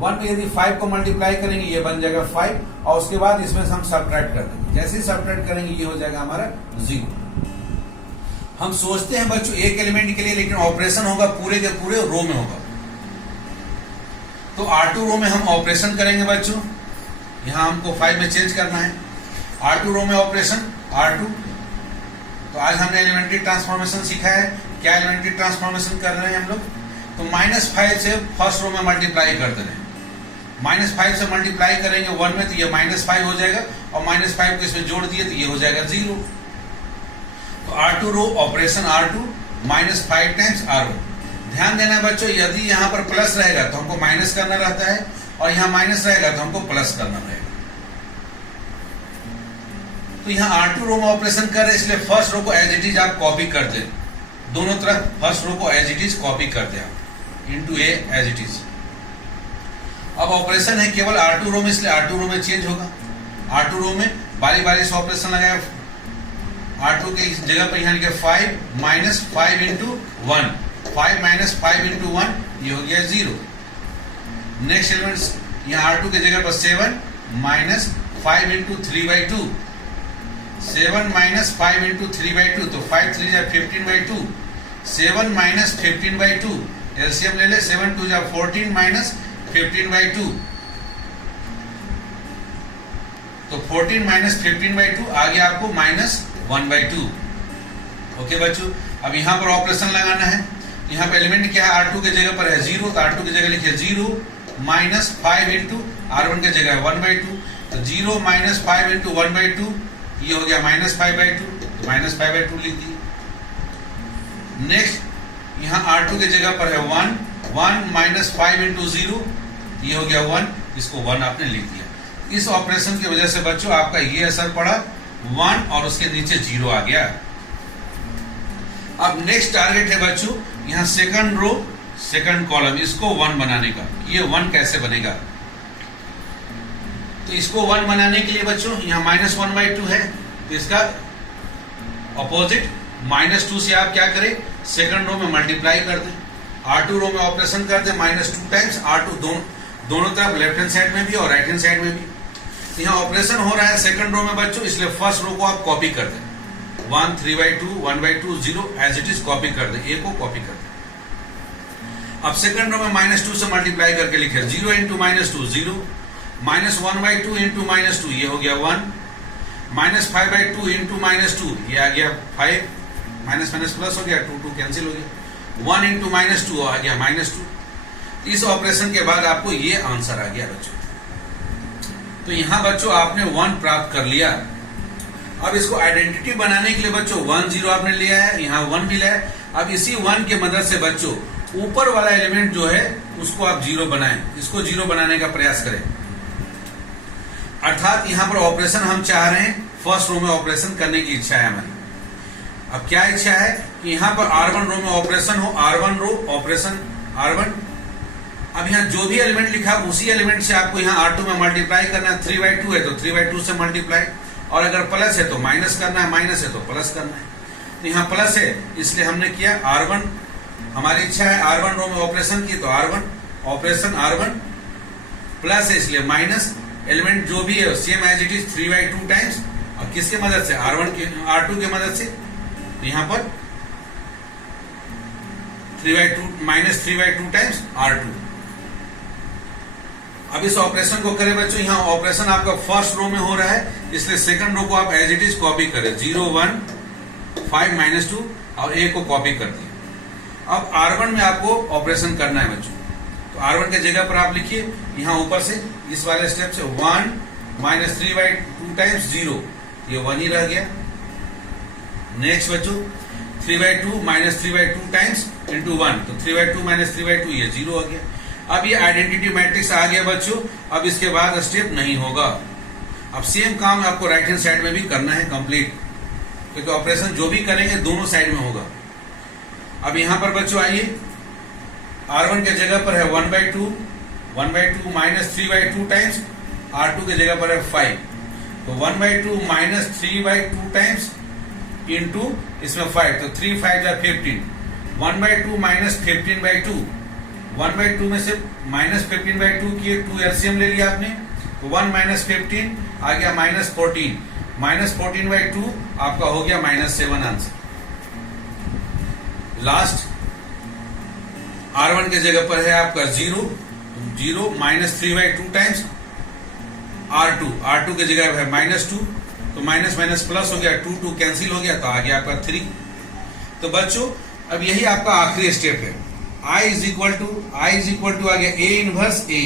1 में यदि 5 को मल्टीप्लाई करेंगे ये बन जाएगा 5, और उसके बाद इसमें से हम सब्ट्रैक्ट कर देंगे। जैसे ही सब्ट्रैक्ट करेंगे ये हो जाएगा हमारा 0। हम सोचते हैं बच्चों एक एलिमेंट के लिए, लेकिन ऑपरेशन होगा पूरे के पूरे रो में होगा। तो R2 रो में हम ऑपरेशन करेंगे बच्चों। यहां हमको 5 में चेंज करना है। R2 रो में ऑपरेशन R2। तो आज हमने एलिमेंट्री ट्रांसफॉर्मेशन सीखा है। क्या एलिमेंट्री ट्रांसफॉर्मेशन कर रहे हैं हम लोग? तो -5 से फर्स्ट रो में मल्टीप्लाई कर दे रहे हैं। -5 से मल्टीप्लाई करेंगे 1 में तो ये -5 हो जाएगा, और -5 को इसमें जोड़ दिए तो ये हो जाएगा 0। तो R2 row operation R2 -5 times R1। ध्यान देना बच्चों, यदि यहाँ पर प्लस रहेगा तो हमको माइनस करना रहता है, और यहाँ माइनस रहेगा तो हमको प्लस करना रहेगा। तो यहाँ R2 रो में ऑपरेशन कर रहे हैं, इसलिए फर्स्ट रो को एज इट इज आप कॉपी कर दे। दोनों तरफ फर्स्ट रो को एज इट इज कॉपी कर दे आप into A as it is. अब ऑपरेशन है केवल R2 रो में, इसलिए R2 रो में चेंज होगा। R2 रो में बारी बारी से ऑपरेशन लगाया। R2 के इस जगह पर यहाँ लिखे 5 -5 इंटू 1, 5 -5 इंटू 1 ये हो गया 0। नेक्स्ट एलिमेंट्स यहाँ R2 के जगह पर 7 माइनस 5 इंटू 3/2, 7 माइनस 5 इंटू 3/2, तो 5 3 जा 15/2, 7 माइनस 15/2, एलसीएम ले ले, 7 2 जा 14 माइनस 15/2, तो 14 माइनस 15/2 आ गया आपको माइनस 1/2। ओके बच्चों, अब यहां पर ऑपरेशन लगाना है। यहाँ पे एलिमेंट क्या है, R2 के जगह पर है 0, तो R2 की जगह लिखिए 0 माइनस 5 इंटू R1 के जगह है 1/2, तो 0 माइनस 5 इंटू 1/2, ये हो गया माइनस 5/2, तो माइनस 5/2 लिख दिए। नेक्स्ट यहाँ R2 के जगह पर है 1, 1 माइनस 5 इंटू 0, ये हो गया 1, इसको 1 आपने लिख दिया। इस ऑपरेशन की वजह से बच्चों आपका ये असर पड़ा 1 और उसके नीचे 0 आ गया। अब नेक्स्ट टारगेट है बच्चों यहाँ सेकंड रो सेकंड कॉलम, इसको 1 बनाने का। ये 1 कैसे बनेगा, तो इसको 1 बनाने के लिए बच्चों यहाँ माइनस 1/2 है, तो इसका ऑपोजिट -2 से आप क्या करें, सेकंड रो में मल्टीप्लाई कर दें, R2 रो में ऑपरेशन कर दें -2 टाइम्स R2, दोनों तरफ लेफ्ट हैंड साइड में भी और राइट हैंड साइड में भी। यहाँ ऑपरेशन हो रहा है सेकंड रो में बच्चों, इसलिए फर्स्ट रो को आप कॉपी कर दें, 1 3/2 1/2 0 एज इट इज कॉपी कर दे, ए को कॉपी कर दे। अब सेकंड रो में -2 से मल्टीप्लाई करके लिखे 0 इंटू -2 0, माइनस 1/2 इंटू -2 ये हो गया 1, माइनस 5/2 इंटू -2 ये आ गया 5, माइनस माइनस प्लस हो गया 2 2 कैंसिल हो गया, 1 इंटू -2 आ गया -2। इस ऑपरेशन के बाद आपको ये आंसर आ गया बच्चों। तो यहां बच्चों आपने 1 प्राप्त कर लिया। अब इसको आइडेंटिटी बनाने के लिए बच्चों 1 0 आपने लिया है, यहाँ 1 भी लिया है। अब इसी 1 की मदद से बच्चों ऊपर वाला एलिमेंट जो है उसको आप 0 बनाएं, इसको 0 बनाने का प्रयास करें। अर्थात यहाँ पर ऑपरेशन हम चाह रहे हैं, फर्स्ट रो में ऑपरेशन करने की इच्छा है हमारी। अब क्या इच्छा है कि यहाँ पर R1 रो में ऑपरेशन हो, R1 रो ऑपरेशन R1। अब यहाँ जो भी एलिमेंट लिखा उसी एलिमेंट से आपको यहाँ R2 में मल्टीप्लाई करना है, 3/2 है तो 3/2 से मल्टीप्लाई, और अगर प्लस है तो माइनस करना है, माइनस है तो प्लस करना है। तो यहाँ प्लस है इसलिए हमने किया R1, हमारी इच्छा है R1 रो में ऑपरेशन की, तो R1 ऑपरेशन R1 प्लस है इसलिए माइनस, एलिमेंट जो भी है same as it is 3/2 times, और किसके मदद से, R2 के मदद से। तो यहाँ पर 3/2 माइनस 3/2 टाइम्स R2। अब इस ऑपरेशन को करें बच्चों, यहाँ ऑपरेशन आपका फर्स्ट रो में हो रहा है इसलिए सेकंड रो को आप एज इट इज कॉपी करें, 0 1 5 -2 और A को कॉपी कर दिया। अब R1 में आपको ऑपरेशन करना है बच्चों, तो R1 के जगह पर आप लिखिए यहाँ ऊपर से इस वाले स्टेप से 1 माइनस 3/2 टाइम्स 0, ये 1 ही रह गया। नेक्स्ट बच्चों 3/2 माइनस 3/2 टाइम्स इंटू 1, तो 3/2 माइनस 3/2 ये 0 आ गया। अब ये आइडेंटिटी मैट्रिक्स आ गया बच्चों। अब इसके बाद स्टेप नहीं होगा, अब सेम काम आपको राइट हैंड साइड में भी करना है कंप्लीट, क्योंकि ऑपरेशन जो भी करेंगे दोनों साइड में होगा। अब यहां पर बच्चों आइए, R1 के जगह पर है 1/2 माइनस 3/2 टाइम्स, R2 के जगह पर है 5, तो 1/2 माइनस 3/2 टाइम्स इंटू इसमें 5, तो 3 5 जा 15, 1/2 माइनस 15/2, 1/2 में से माइनस 15/2 किए, 2 एलसीएम ले लिया आपने, तो 1 माइनस 15 आ गया -14, -14/2 आपका हो गया -7 आंसर। लास्ट R1 के जगह पर है आपका 0 माइनस 3/2 टाइम्स R2 के जगह है -2, तो माइनस माइनस प्लस हो गया, 2 2 कैंसिल हो गया, तो आ गया आपका 3। तो बच्चों अब यही आपका आखिरी स्टेप है, I इज इक्वल टू आ गया A inverse A।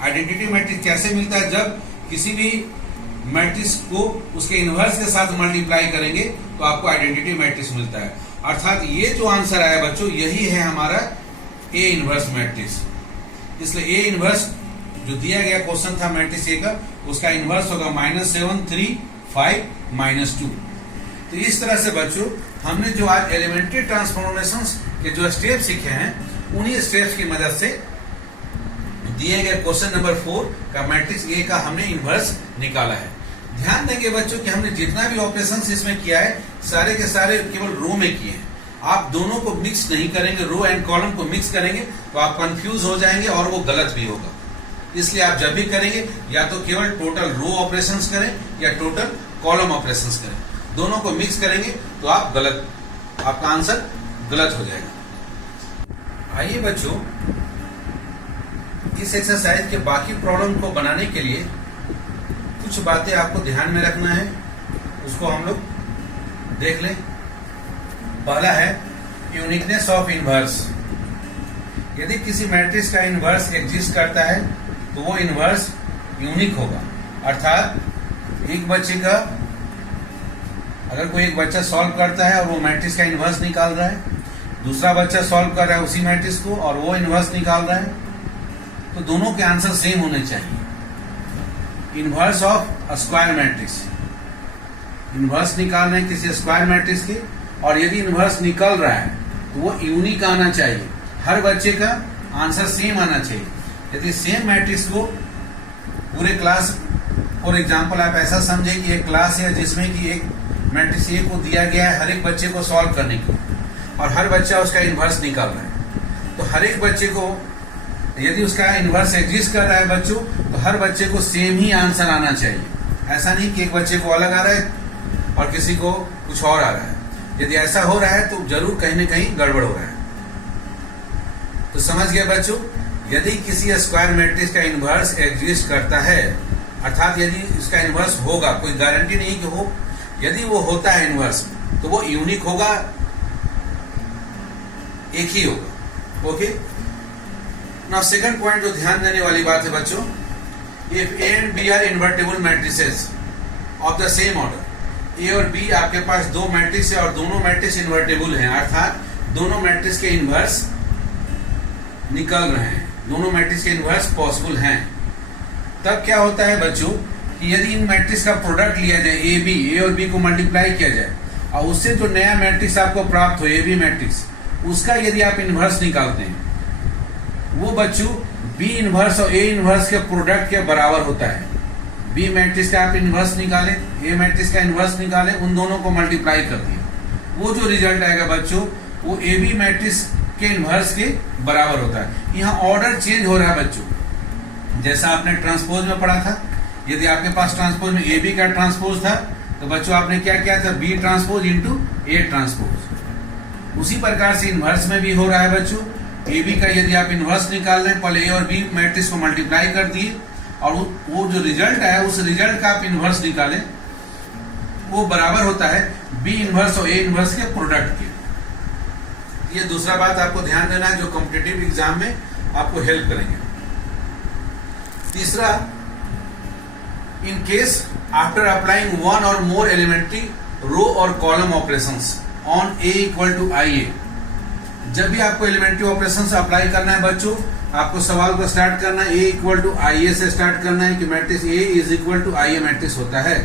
Identity matrix कैसे मिलता है, जब किसी भी मैट्रिक्स को उसके इनवर्स के साथ मल्टीप्लाई करेंगे तो आपको आइडेंटिटी मैट्रिक्स मिलता है। अर्थात ये जो आंसर आया बच्चों यही है हमारा A इनवर्स मैट्रिक्स। इसलिए A इनवर्स जो दिया गया क्वेश्चन था मैट्रिक्स A का, उसका इनवर्स होगा -7 3 5 -2। तो इस तरह से बच्चों हमने जो आज एलिमेंट्री ट्रांसफॉर्मेशंस के जो स्टेप सीखे हैं, उन्हीं स्टेप्स की मदद से दिए गए क्वेश्चन नंबर 4 का मैट्रिक्स A का हमने इनवर्स निकाला है। ध्यान देंगे बच्चों कि हमने जितना भी ऑपरेशंस इसमें किया है सारे के सारे केवल रो में किए हैं। आप दोनों को मिक्स नहीं करेंगे, रो एंड कॉलम को मिक्स करेंगे तो आप कंफ्यूज हो जाएंगे और वो गलत भी होगा। इसलिए आप जब भी करेंगे या तो केवल टोटल रो ऑपरेशंस करें या टोटल कॉलम ऑपरेशंस करें, दोनों को मिक्स करेंगे तो आपका आंसर गलत हो जाएगा। आइए बच्चों, इस एक्सरसाइज के बाकी प्रॉब्लम को बनाने के लिए कुछ बातें आपको ध्यान में रखना है, उसको हम लोग देख लें। पहला है यूनिकनेस ऑफ इनवर्स। यदि किसी मैट्रिक्स का इनवर्स एग्जिस्ट करता है तो वो इनवर्स यूनिक होगा, अर्थात एक बच्चे का, अगर कोई एक बच्चा सॉल्व करता है और वो मैट्रिक्स का इनवर्स निकाल रहा है, दूसरा बच्चा सॉल्व कर रहा है उसी मैट्रिक्स को और वो इनवर्स निकाल रहा है, तो दोनों के आंसर सेम होने चाहिए। Inverse of square matrix, inverse निकाल रहे हैं किसी स्क्वायर मैट्रिक्स के, और यदि इनवर्स निकल रहा है तो वो यूनिक आना चाहिए, हर बच्चे का आंसर सेम आना चाहिए। यदि सेम मैट्रिक्स को पूरे क्लास, फॉर एग्जांपल आप ऐसा समझे कि एक क्लास है जिसमें कि एक मैट्रिक्स ए को दिया गया है हर एक बच्चे को सॉल्व करने के, और हर बच्चा उसका इनवर्स निकाल रहा है, तो हर एक बच्चे को यदि उसका इनवर्स एग्जिस्ट कर रहा है बच्चों, तो हर बच्चे को सेम ही आंसर आना चाहिए। ऐसा नहीं कि एक बच्चे को अलग आ रहा है और किसी को कुछ और आ रहा है। यदि ऐसा हो रहा है तो जरूर कहीं न कहीं गड़बड़ हो रहा है। तो समझ गए बच्चों, यदि किसी स्क्वायर मैट्रिक्स का इनवर्स एग्जिस्ट करता है, अर्थात यदि इसका इनवर्स होगा, कोई गारंटी नहीं कि हो, यदि वो होता है इनवर्स तो वो यूनिक होगा, एक ही होगा। ओके, नाउ सेकंड पॉइंट जो ध्यान देने वाली बात है बच्चों, if A and B are invertible matrices of the same order, A और बी आपके पास दो मैट्रिक्स है और दोनों मैट्रिक्स इन्वर्टेबल हैं, अर्थात दोनों मैट्रिक्स के इनवर्स निकल रहे हैं, दोनों मैट्रिक्स के इनवर्स पॉसिबल हैं, तब क्या होता है बच्चों कि यदि इन मैट्रिक्स का प्रोडक्ट लिया जाए, ए और बी को मल्टीप्लाई किया जाए और उससे जो नया मैट्रिक्स आपको प्राप्त हो, ए बी मैट्रिक्स, उसका यदि आप इनवर्स निकालते हैं, वो बच्चों बी इनवर्स और ए इनवर्स के प्रोडक्ट के बराबर होता है। बी मैट्रिक्स का आप इनवर्स निकालें, ए मैट्रिक्स का इनवर्स निकालें, उन दोनों को मल्टीप्लाई कर दिए, वो जो रिजल्ट आएगा बच्चों वो ए बी मैट्रिक्स के इनवर्स के बराबर होता है। यहाँ ऑर्डर चेंज हो रहा है बच्चों, जैसा आपने ट्रांसपोज में पढ़ा था, यदि आपके पास ट्रांसपोज में ए बी का ट्रांसपोज था तो बच्चों आपने क्या किया था, B transpose into A transpose. उसी प्रकार से इनवर्स में भी हो रहा है बच्चों, ए बी का यदि आप इनवर्स निकाल रहे हैं, पहले ए और बी मैट्रिक्स को मल्टीप्लाई कर दिए और वो जो रिजल्ट आया उस रिजल्ट का आप इनवर्स निकालें, वो बराबर होता है बी इनवर्स और ए इनवर्स के प्रोडक्ट के। ये दूसरा बात आपको ध्यान देना है जो कॉम्पिटिटिव एग्जाम में आपको हेल्प करेंगे। तीसरा, in case after applying one और मोर एलिमेंट्री रो और column operations on A equal to I A, जब भी आपको एलिमेंट्री ऑपरेशंस अप्लाई करना है बच्चों, आपको सवाल को स्टार्ट करना है ए इक्वल टू आई ए से स्टार्ट करना है कि matrix A is equal to I A matrix होता है,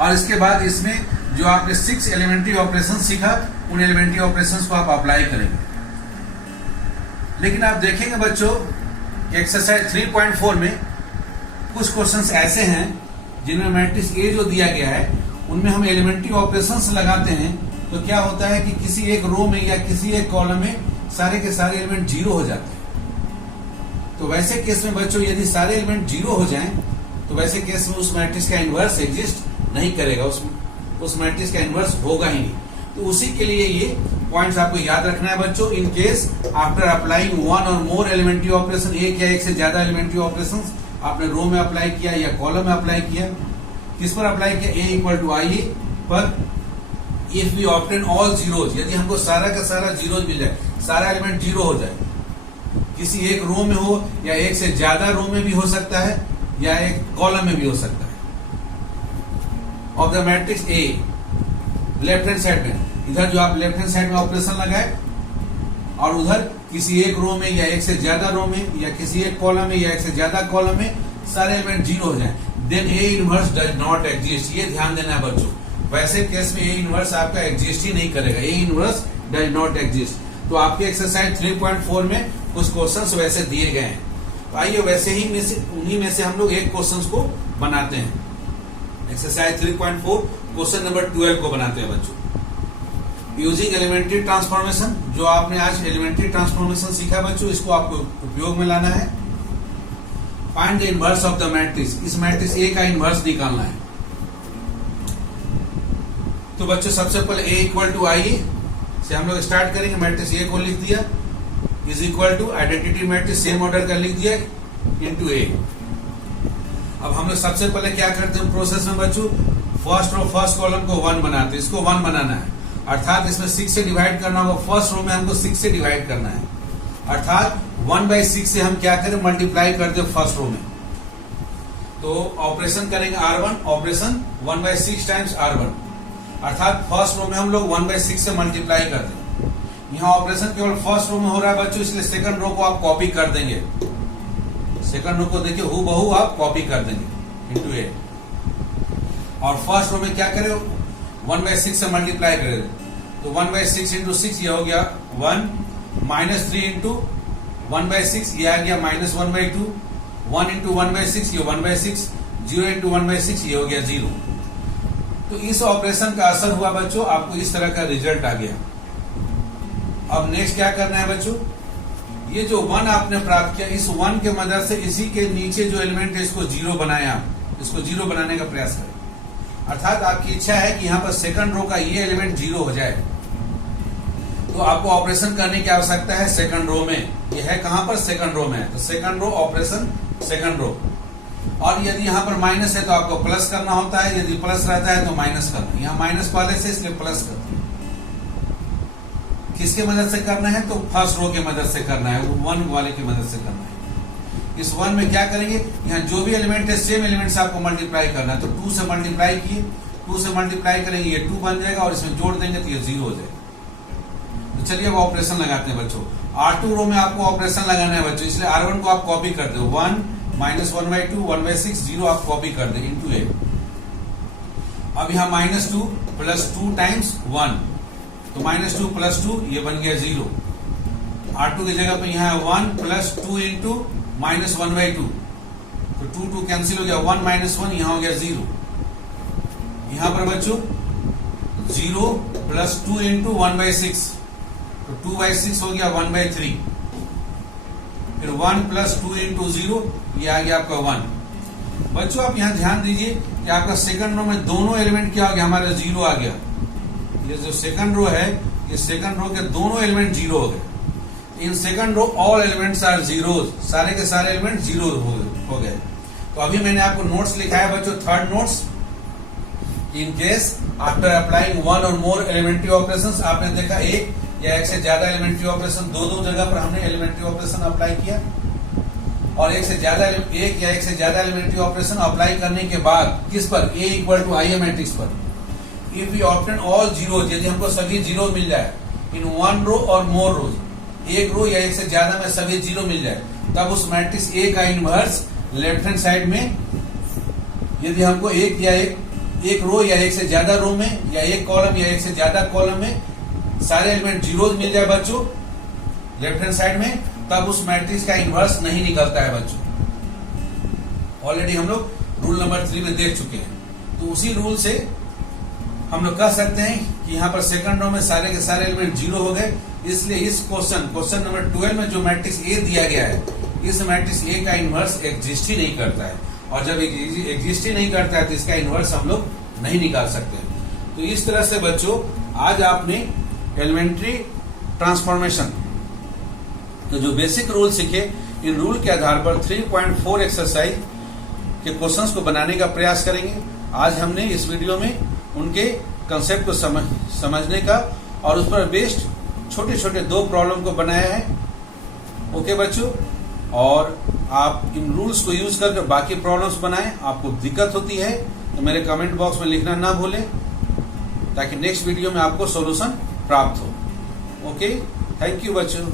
और इसके बाद इसमें जो आपने 6 एलिमेंट्री ऑपरेशन सीखा उन एलिमेंट्री ऑपरेशंस को आप अप्लाई करेंगे। लेकिन आप देखेंगे बच्चों एक्सरसाइज 3.4 में कुछ क्वेश्चंस ऐसे हैं जिनमें मैट्रिक्स ए जो दिया गया है उनमें हम एलिमेंट्री ऑपरेशंस लगाते हैं, तो क्या होता है कि किसी एक रो में या किसी एक कॉलम में सारे के सारे एलिमेंट जीरो हो जाते हैं। तो वैसे केस में बच्चों यदि सारे एलिमेंट जीरो हो जाएं तो वैसे केस में उस मैट्रिक्स का इनवर्स एग्जिस्ट नहीं करेगा, उस मैट्रिक्स का इनवर्स होगा ही नहीं। तो उसी के लिए ये पॉइंट्स आपको याद रखना है बच्चों। इन केस आफ्टर अप्लाइंग वन और मोर एलिमेंट्री ऑपरेशन, एक या एक से ज्यादा एलिमेंट्री ऑपरेशन आपने रो में अप्लाई किया या कॉलम में अप्लाई किया, किस पर अप्लाई किया, ए इक्वल टू आई ए पर। If we obtain all zeros, यदि हमको सारा का सारा जीरोज मिल जाए, सारा एलिमेंट जीरो हो जाए, किसी एक रो में हो या एक से ज्यादा रो में भी हो सकता है या एक कॉलम में भी हो सकता है, of the matrix A left hand side में, इधर जो आप लेफ्ट हैंड साइड में ऑपरेशन लगाए और उधर किसी एक रो में या एक से ज्यादा रो में या किसी एक कॉलम में या एक से ज्यादा कॉलम में सारे एलिमेंट जीरो हो जाए, then A inverse does not exist. ये ध्यान देना है बच्चों, वैसे केस में ए इनवर्स आपका एग्जिस्ट ही नहीं करेगा, ए इनवर्स डज नॉट एग्जिस्ट। तो आपके एक्सरसाइज 3.4 में कुछ क्वेश्चंस वैसे दिए गए हैं, तो आइए वैसे ही उन्हीं में से हम लोग एक क्वेश्चंस को बनाते हैं। एक्सरसाइज 3.4 क्वेश्चन नंबर 12 को बनाते हैं बच्चों। यूजिंग एलिमेंट्री ट्रांसफॉर्मेशन, जो आपने आज एलिमेंट्री ट्रांसफॉर्मेशन सीखा बच्चों, इसको आपको उपयोग में लाना है। Find the inverse of the matrix, इस मैट्रिक्स ए का इनवर्स निकालना है। तो बच्चों सबसे पहले ए इक्वल टू आई से हम लोग स्टार्ट करेंगे। मैट्रिक्स ए को लिख दिया is equal to identity matrix same order का लिख दिया इनटू ए। अब हम लोग सबसे पहले क्या करते हैं प्रोसेस में बच्चों, फर्स्ट रो फर्स्ट कॉलम को 1 बनाते हैं, इसको 1 बनाना है, अर्थात इसमें 6 से डिवाइड करना होगा। फर्स्ट रो में हमको 6 से डिवाइड करना है, अर्थात 1/6 से हम क्या करें मल्टीप्लाई कर दे फर्स्ट रो में। तो ऑपरेशन करेंगे R1, ऑपरेशन 1/6 टाइम्स R1, अर्थात फर्स्ट रो में हम लोग 1/6 से मल्टीप्लाई कर दें। यहाँ ऑपरेशन केवल फर्स्ट रो में हो रहा है बच्चों, इसलिए सेकंड रो को आप कॉपी कर देंगे। सेकंड रो को देखिए हूबहू आप कॉपी कर देंगे इनटू ए, और फर्स्ट रो में क्या करें 1/6 से मल्टीप्लाई करें। तो 1/6 इंटू 6 ये हो गया 1, -3 इंटू 1/6 ये आ गया -1/2, 1 इंटू 1/6 ये 1/6, 0 इंटू 1/6 ये हो गया 0। तो इस ऑपरेशन का असर हुआ बच्चों, आपको इस तरह का रिजल्ट आ गया। अब नेक्स्ट क्या करना है बच्चों, ये जो 1 आपने प्राप्त किया, इस 1 के मदद से इसी के नीचे जो एलिमेंट है इसको 0 बनाया, इसको 0 बनाने का प्रयास करें। अर्थात आपकी इच्छा है कि यहाँ पर सेकंड रो का ये एलिमेंट 0 हो जाए। तो आपको ऑपरेशन करने की आवश्यकता है सेकंड रो में। ये है कहां पर, सेकंड रो में है, तो second row operation second row. और यदि यहाँ पर माइनस है तो आपको प्लस करना होता है, यदि प्लस रहता है तो माइनस करना। यहाँ माइनस वाले से इसलिए प्लस करते हैं। किसके मदद से करना है, तो फर्स्ट रो के मदद से करना है, 1 वाले की मदद से करना है। इस 1 में क्या करेंगे, यहाँ जो भी एलिमेंट है सेम एलिमेंट से आपको मल्टीप्लाई करना है। तो 2 से मल्टीप्लाई किए, 2 से मल्टीप्लाई करेंगे ये 2 बन जाएगा, और इसमें जोड़ देंगे तो ये 0 हो जाएगा। तो चलिए अब ऑपरेशन लगाते हैं बच्चों। R2 रो में आपको ऑपरेशन लगाना है बच्चों, इसलिए R1 को आप कॉपी कर दो, 1 -1/2 1/6 0 आप कॉपी कर दे इनटू ए। अब यहाँ -2 + 2 टाइम्स 1, तो -2 + 2 ये बन गया 0। R2 की जगह पे यहाँ 1 + 2 इंटू -1/2, तो 2 कैंसिल हो गया, 1 - 1 यहाँ हो गया 0। यहाँ पर बच्चों 0 + 2 इंटू 1/6, तो 2/6 हो गया 1/3। फिर 1 + 2 इंटू 0 ये आ गया आपका 1। बच्चों आप यहाँ ध्यान दीजिए कि आपका सेकंड रो में दोनों एलिमेंट क्या हो गया, हमारा 0 आ गया। ये जो सेकंड रो है, ये सेकंड रो के दोनों एलिमेंट 0 हो गए। In second row all elements are zeros, सारे के सारे एलिमेंट 0 हो गए। तो अभी मैंने आपको नोट्स लिखा है बच्चों, थर्ड नोट्स। इन केस आफ्टर अप्लाइंग 1 और मोर एलिमेंट्री ऑपरेशंस, आपने देखा एक या एक से ज्यादा एलिमेंट्री ऑपरेशन, दो जगह पर हमने एलिमेंट्री ऑपरेशन अप्लाई किया, और एक या एक से ज्यादा एलिमेंट्री ऑपरेशन अप्लाई करने के बाद किस पर, A equal to I matrix पर। If we obtain all zeros, यदि हमको सभी 0 मिल जाए इन 1 रो और मोर रोज, एक रो या एक से ज्यादा में सभी 0 मिल जाए, तब उस मैट्रिक्स A का इनवर्स लेफ्ट हैंड साइड में, यदि हमको एक रो या एक से ज्यादा रो में, या एक कॉलम या एक से ज्यादा कॉलम में सारे एलिमेंट 0 मिल जाए बच्चों लेफ्ट हैंड साइड में, तब उस मैट्रिक्स का इनवर्स नहीं निकलता है बच्चों। ऑलरेडी हम लोग रूल नंबर 3 में देख चुके हैं। तो उसी रूल से हम लोग कह सकते हैं कि यहाँ पर सेकंड रो में सारे के सारे एलिमेंट 0 हो गए। इसलिए इस क्वेश्चन नंबर 12 में जो मैट्रिक्स ए दिया गया है, इस मैट्रिक्स ए का इनवर्स एग्जिस्ट ही नहीं करता है, और जब एग्जिस्ट ही नहीं करता है तो इसका इनवर्स हम लोग नहीं निकाल सकते। तो इस तरह से बच्चों आज आपने एलिमेंट्री ट्रांसफॉर्मेशन तो जो बेसिक रूल सीखे, इन रूल के आधार पर 3.4 एक्सरसाइज के क्वेश्चंस को बनाने का प्रयास करेंगे। आज हमने इस वीडियो में उनके कंसेप्ट को समझने का और उस पर बेस्ड छोटे छोटे 2 प्रॉब्लम को बनाया है। ओके बच्चों, और आप इन रूल्स को यूज करके बाकी प्रॉब्लम्स बनाएं। आपको दिक्कत होती है तो मेरे कमेंट बॉक्स में लिखना ना भूलें, ताकि नेक्स्ट वीडियो में आपको सॉल्यूशन प्राप्त हो। ओके, थैंक यू बच्चों।